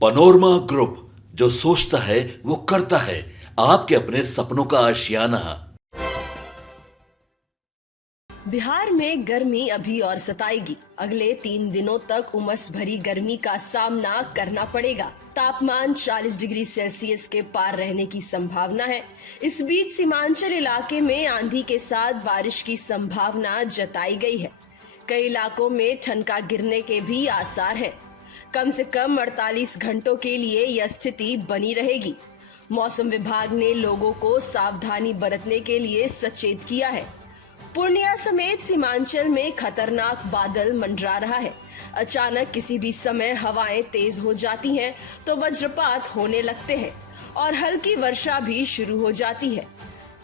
Panorama group, जो सोचता है वो करता है। आपके अपने सपनों का आशियाना। बिहार में गर्मी अभी और सताएगी। अगले 3 दिनों तक उमस भरी गर्मी का सामना करना पड़ेगा। तापमान 40 डिग्री सेल्सियस के पार रहने की संभावना है। इस बीच सीमांचल इलाके में आंधी के साथ बारिश की संभावना जताई गई है। कई इलाकों में ठनका गिरने के भी आसार हैं। कम से कम 48 घंटों के लिए यह स्थिति बनी रहेगी। मौसम विभाग ने लोगों को सावधानी बरतने के लिए सचेत किया है। पूर्णिया समेत सीमांचल में खतरनाक बादल मंडरा रहा है। अचानक किसी भी समय हवाएं तेज हो जाती हैं तो वज्रपात होने लगते हैं और हल्की वर्षा भी शुरू हो जाती है।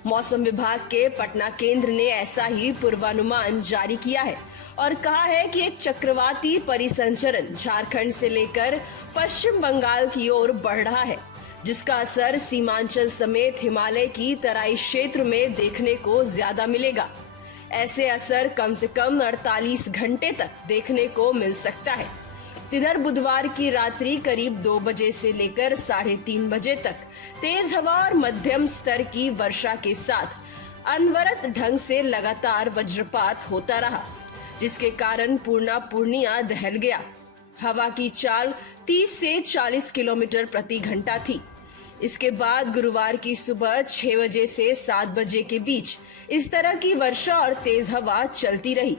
मौसम विभाग के पटना केंद्र ने ऐसा ही पूर्वानुमान जारी किया है और कहा है कि एक चक्रवाती परिसंचरण झारखंड से लेकर पश्चिम बंगाल की ओर बढ़ रहा है, जिसका असर सीमांचल समेत हिमालय की तराई क्षेत्र में देखने को ज्यादा मिलेगा। ऐसे असर कम से कम 48 घंटे तक देखने को मिल सकता है। इधर बुधवार की रात्रि करीब 2 बजे से लेकर 3:30 बजे तक तेज हवा और मध्यम स्तर की वर्षा के साथ अनवरत ढंग से लगातार वज्रपात होता रहा, जिसके कारण पूर्णिया दहल गया। हवा की चाल 30 से 40 किलोमीटर प्रति घंटा थी। इसके बाद गुरुवार की सुबह 6 बजे से 7 बजे के बीच इस तरह की वर्षा और तेज हवा चलती रही।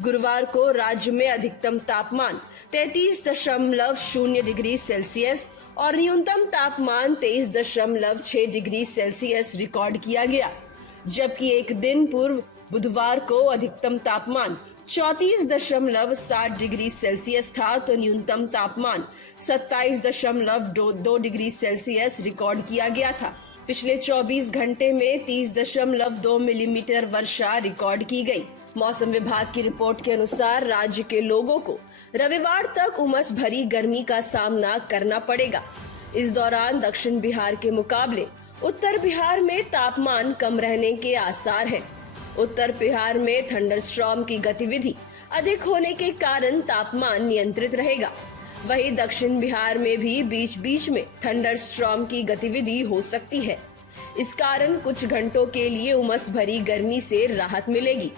गुरुवार को राज्य में अधिकतम तापमान 33.0 डिग्री सेल्सियस और न्यूनतम तापमान 23.6 डिग्री सेल्सियस रिकॉर्ड किया गया, जबकि एक दिन पूर्व बुधवार को अधिकतम तापमान 34.7 डिग्री सेल्सियस था तो न्यूनतम तापमान 27.2 डिग्री सेल्सियस रिकॉर्ड किया गया था। पिछले 24 घंटे में 30.2 मिलीमीटर वर्षा रिकॉर्ड की गई। मौसम विभाग की रिपोर्ट के अनुसार राज्य के लोगों को रविवार तक उमस भरी गर्मी का सामना करना पड़ेगा। इस दौरान दक्षिण बिहार के मुकाबले उत्तर बिहार में तापमान कम रहने के आसार हैं। उत्तर बिहार में थंडरस्टॉर्म की गतिविधि अधिक होने के कारण तापमान नियंत्रित रहेगा। वहीं दक्षिण बिहार में भी बीच बीच में थंडरस्टॉर्म की गतिविधि हो सकती है। इस कारण कुछ घंटों के लिए उमस भरी गर्मी से राहत मिलेगी,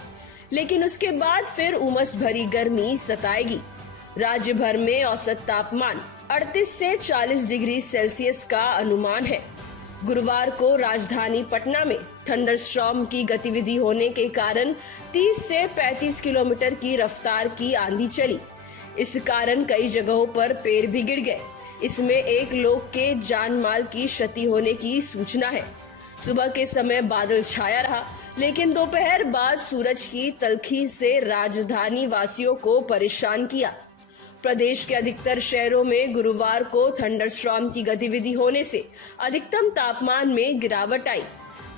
लेकिन उसके बाद फिर उमस भरी गर्मी सताएगी। राज्य भर में औसत तापमान 38 से 40 डिग्री सेल्सियस का अनुमान है। गुरुवार को राजधानी पटना में थंडरस्टॉर्म की गतिविधि होने के कारण 30 से 35 किलोमीटर की रफ्तार की आंधी चली। इस कारण कई जगहों पर पेड़ भी गिर गए। इसमें एक लोग के जान माल की क्षति होने की सूचना है। सुबह के समय बादल छाया रहा, लेकिन दोपहर बाद सूरज की तल्खी से राजधानी वासियों को परेशान किया। प्रदेश के अधिकतर शहरों में गुरुवार को थंडरस्टॉर्म की गतिविधि होने से अधिकतम तापमान में गिरावट आई।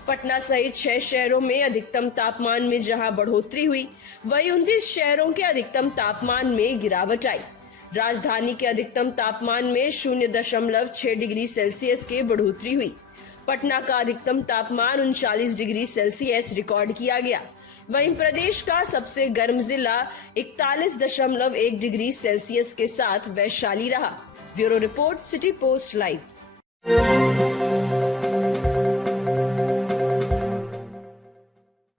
पटना सहित 6 शहरों में अधिकतम तापमान में जहां बढ़ोतरी हुई, वहीं 29 शहरों के अधिकतम तापमान में गिरावट आई। राजधानी के अधिकतम तापमान में 0.6 डिग्री सेल्सियस की बढ़ोतरी हुई। पटना का अधिकतम तापमान 39 डिग्री सेल्सियस रिकॉर्ड किया गया। वहीं प्रदेश का सबसे गर्म जिला 41.1 डिग्री सेल्सियस के साथ वैशाली रहा। Bureau report, city post live.